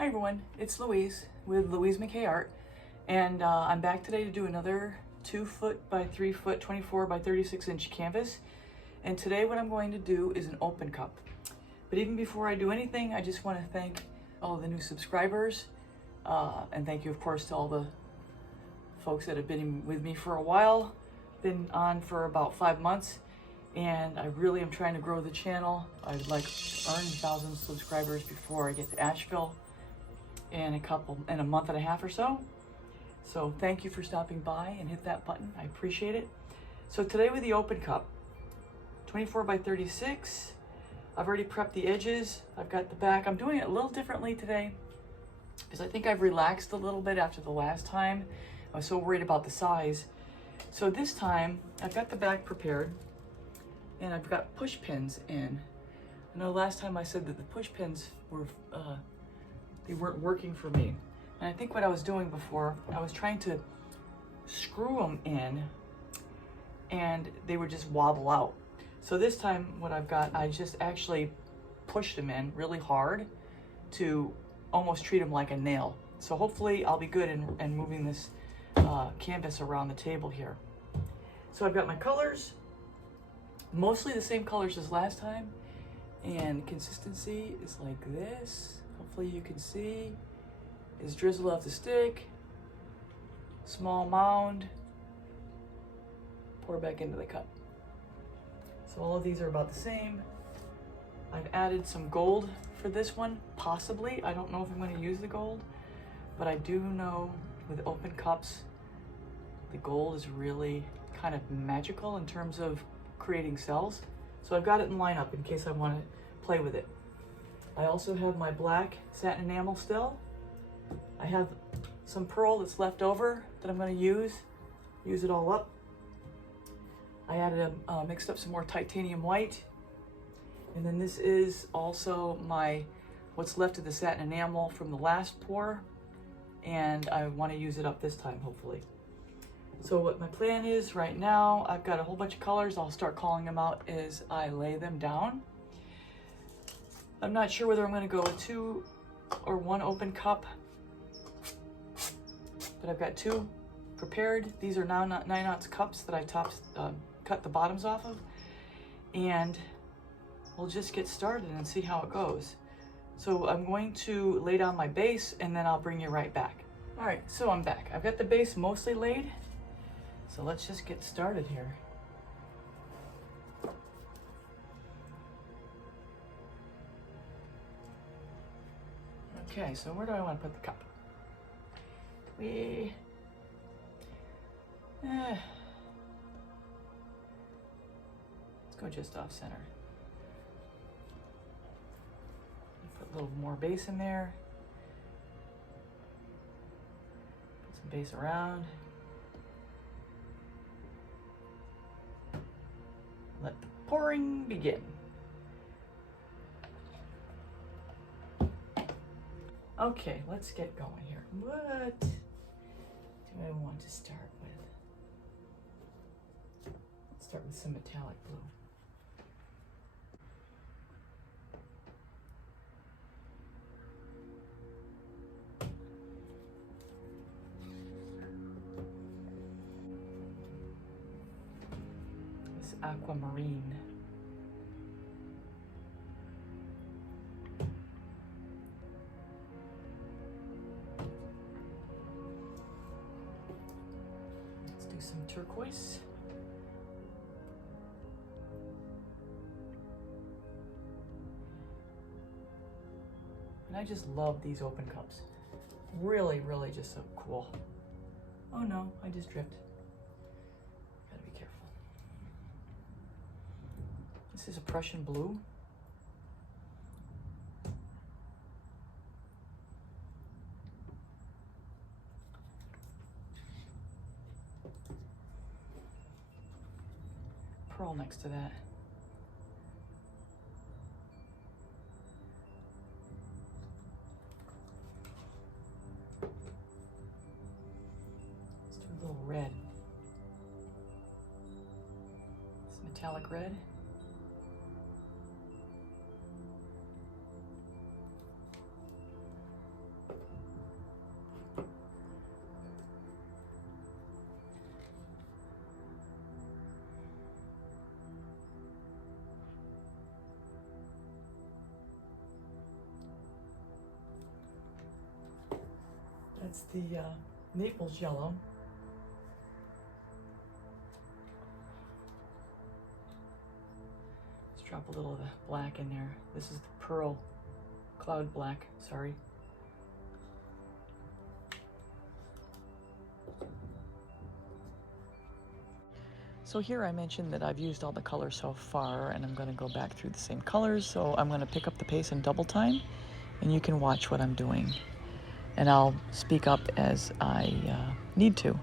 Hi everyone, it's Louise with Louise McKay Art, and I'm back today to do another 2 foot by 3 foot 24 by 36 inch canvas. And today what I'm going to do is an open cup. But even before I do anything, I just want to thank all the new subscribers, and thank you of course to all the folks that have been with me for a while. Been on for about 5 months, and I really am trying to grow the channel. I'd like to earn 1,000 subscribers before I get to Asheville in a month and a half or so. So thank you for stopping by and hit that button. I appreciate it. So today with the open cup, 24 by 36. I've already prepped the edges. I've got the back. I'm doing it a little differently today because I think I've relaxed a little bit after the last time. I was so worried about the size. So this time I've got the back prepared and I've got push pins in. I know last time I said that the push pins were they weren't working for me. And I think what I was doing before, I was trying to screw them in and they would just wobble out. So this time what I've got, I just actually pushed them in really hard to almost treat them like a nail. So hopefully I'll be good in moving this canvas around the table here. So I've got my colors, mostly the same colors as last time, and consistency is like this. Hopefully you can see. Is drizzle off the stick, small mound, pour back into the cup. So all of these are about the same. I've added some gold for this one, possibly. I don't know if I'm going to use the gold, but I do know with open cups, the gold is really kind of magical in terms of creating cells. So I've got it in lineup in case I want to play with it. I also have my black satin enamel still. I have some pearl that's left over that I'm going to use it all up. I added mixed up some more titanium white, and then this is also what's left of the satin enamel from the last pour, and I want to use it up this time hopefully. So what my plan is right now, I've got a whole bunch of colors. I'll start calling them out as I lay them down. I'm not sure whether I'm going to go with 2 or 1 open cup, but I've got 2 prepared. These are now 9-ounce cups that I cut the bottoms off of, and we'll just get started and see how it goes. So I'm going to lay down my base and then I'll bring you right back. All right, so I'm back. I've got the base mostly laid, so let's just get started here. Okay, so where do I want to put the cup? Let's go just off center. Put a little more base in there. Put some base around. Let the pouring begin. Okay, let's get going here. What do I want to start with? Let's start with some metallic blue. This aquamarine. Some turquoise. And I just love these open cups. Really, really just so cool. Oh no, I just dripped. Gotta be careful. This is a Prussian blue. Pearl next to that. Let's do a little red. This metallic red. That's the Naples yellow. Let's drop a little of the black in there. This is the pearl cloud black, sorry. So here I mentioned that I've used all the colors so far, and I'm going to go back through the same colors. So I'm going to pick up the pace in double time, and you can watch what I'm doing. And I'll speak up as I need to.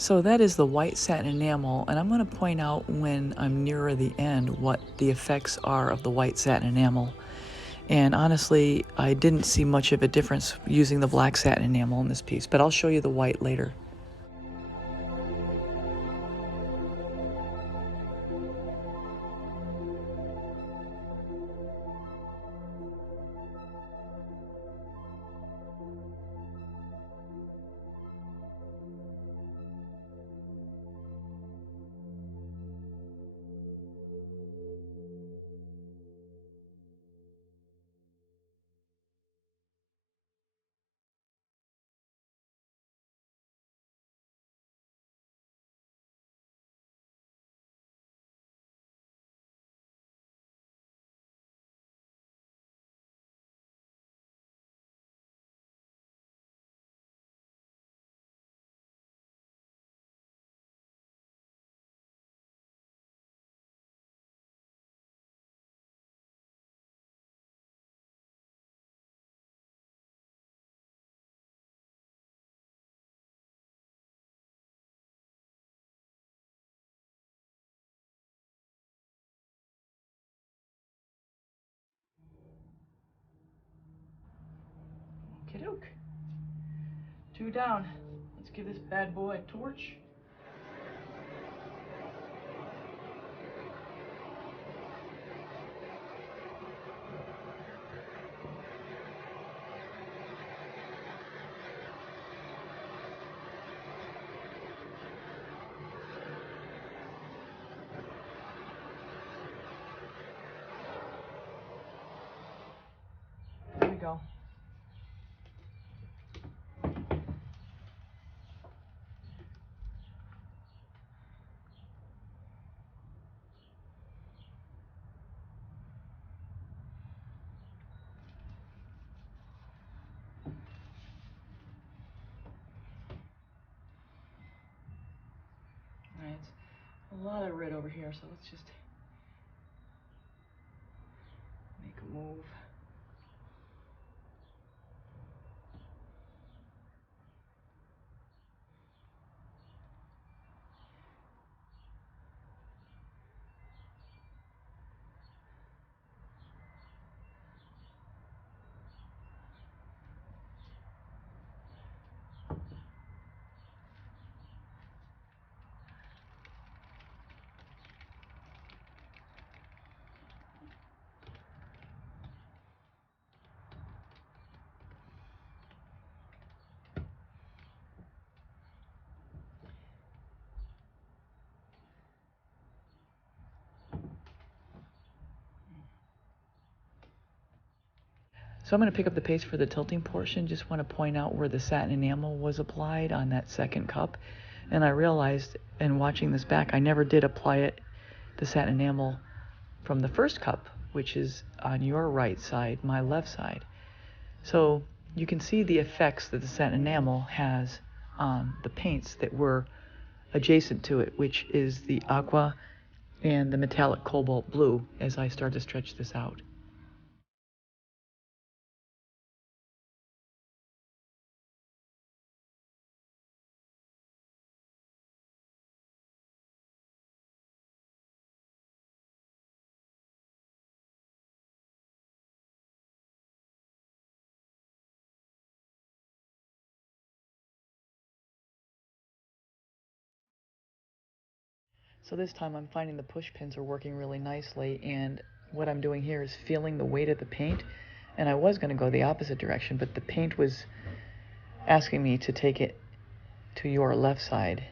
So that is the white satin enamel, and I'm going to point out when I'm nearer the end what the effects are of the white satin enamel. And honestly, I didn't see much of a difference using the black satin enamel in this piece, but I'll show you the white later. doke. 2 down. Let's give this bad boy a torch. There we go. Alright, it's a lot of red over here, so let's just make a move. So I'm going to pick up the paste for the tilting portion. Just want to point out where the satin enamel was applied on that second cup. And I realized in watching this back, I never did apply the satin enamel from the first cup, which is on your right side, my left side. So you can see the effects that the satin enamel has on the paints that were adjacent to it, which is the aqua and the metallic cobalt blue, as I start to stretch this out. So this time I'm finding the push pins are working really nicely, and what I'm doing here is feeling the weight of the paint. And I was going to go the opposite direction, but the paint was asking me to take it to your left side.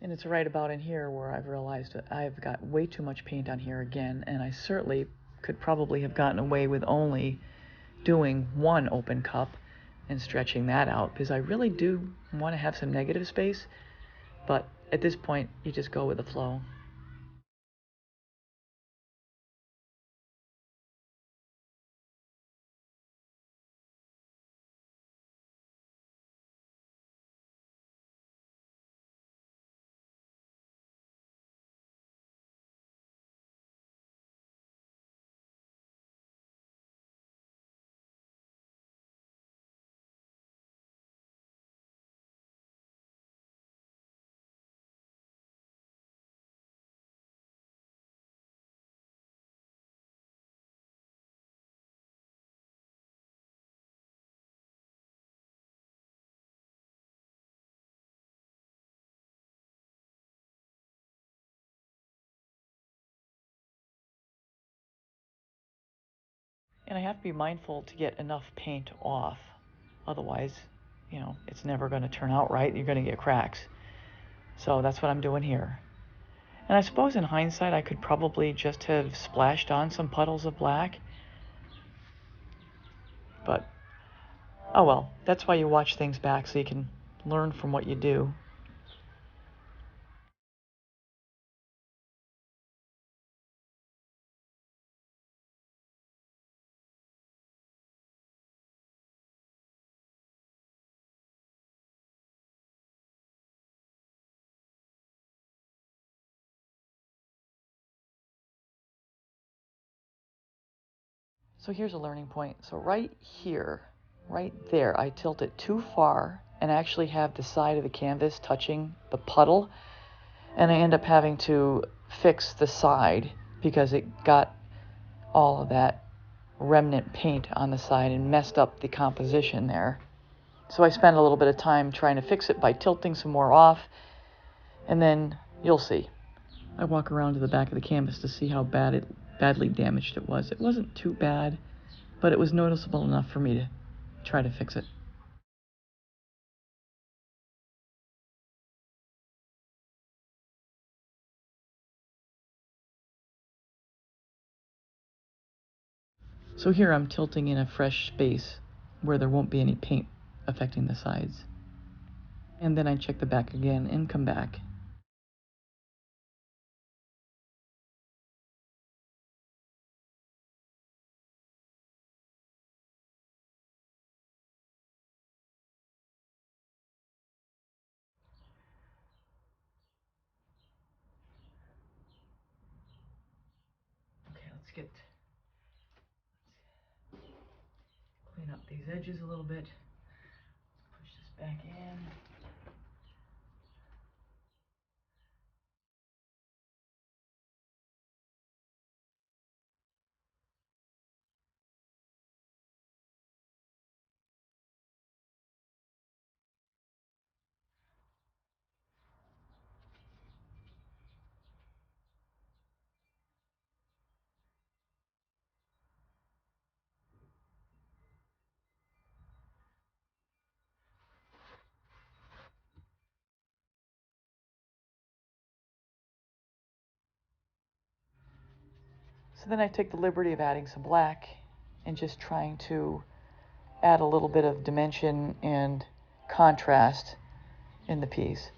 And it's right about in here where I've realized that I've got way too much paint on here again, and I certainly could probably have gotten away with only doing one open cup and stretching that out, because I really do want to have some negative space, but at this point you just go with the flow. And I have to be mindful to get enough paint off. Otherwise, you know, it's never going to turn out right. You're going to get cracks. So that's what I'm doing here. And I suppose in hindsight I could probably just have splashed on some puddles of black. But, oh well, that's why you watch things back, so you can learn from what you do. So here's a learning point. So right here, right there, I tilt it too far and actually have the side of the canvas touching the puddle, and I end up having to fix the side because it got all of that remnant paint on the side and messed up the composition there. So I spent a little bit of time trying to fix it by tilting some more off, and then you'll see. I walk around to the back of the canvas to see how badly damaged it was. It wasn't too bad, but it was noticeable enough for me to try to fix it. So here I'm tilting in a fresh space where there won't be any paint affecting the sides. And then I check the back again and come back. Okay, let's clean up these edges a little bit. Push this back in. So then I take the liberty of adding some black and just trying to add a little bit of dimension and contrast in the piece.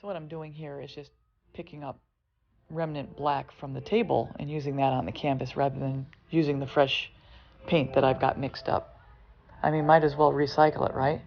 So what I'm doing here is just picking up remnant black from the table and using that on the canvas rather than using the fresh paint that I've got mixed up. I mean, might as well recycle it, right?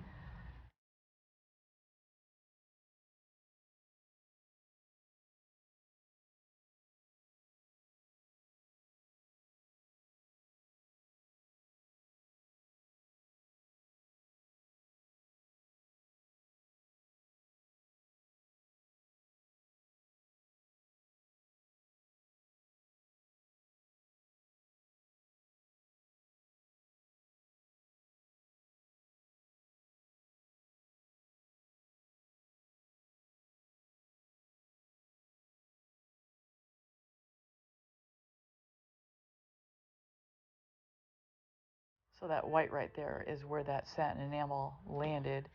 So that white right there is where that satin enamel landed.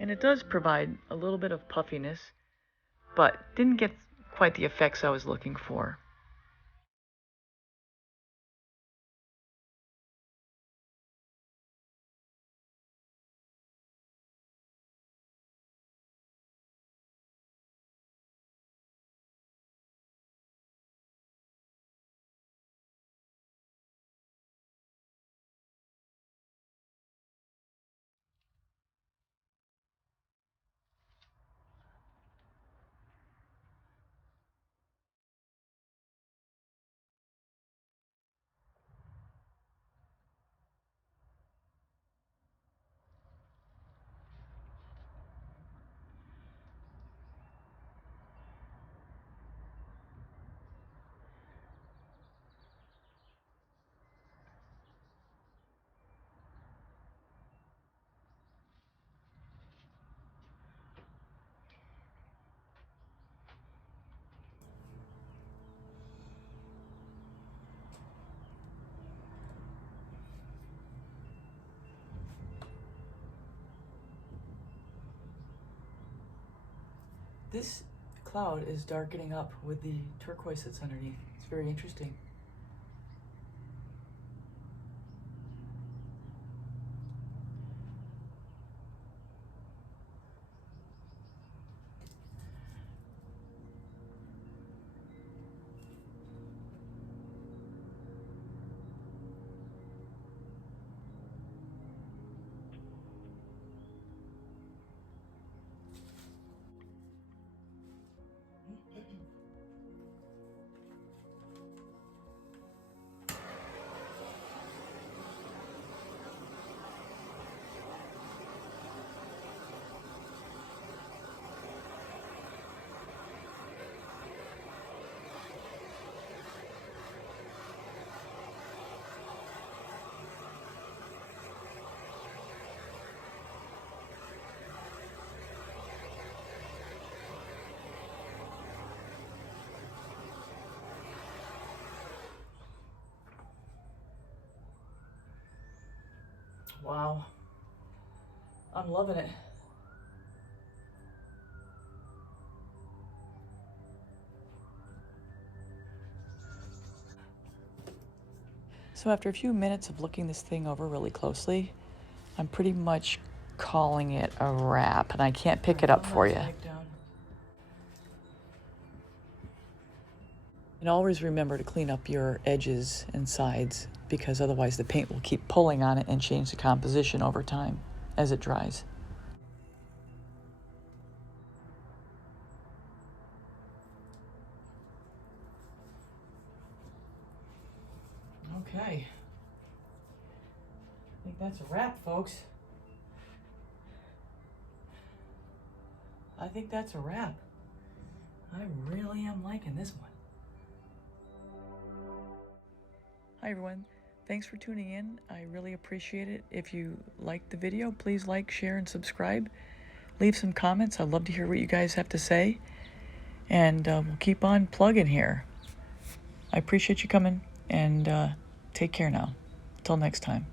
And it does provide a little bit of puffiness, but didn't get quite the effects I was looking for. This cloud is darkening up with the turquoise that's underneath. It's very interesting. Wow, I'm loving it. So after a few minutes of looking this thing over really closely, I'm pretty much calling it a wrap, and I can't pick it up for you. And always remember to clean up your edges and sides, because otherwise the paint will keep pulling on it and change the composition over time as it dries. Okay. I think that's a wrap, folks. I think that's a wrap. I really am liking this one. Hi everyone, thanks for tuning in. I really appreciate it. If you liked the video, please like, share, and subscribe. Leave some comments. I'd love to hear what you guys have to say. And we'll keep on plugging here. I appreciate you coming, and take care now. Until next time.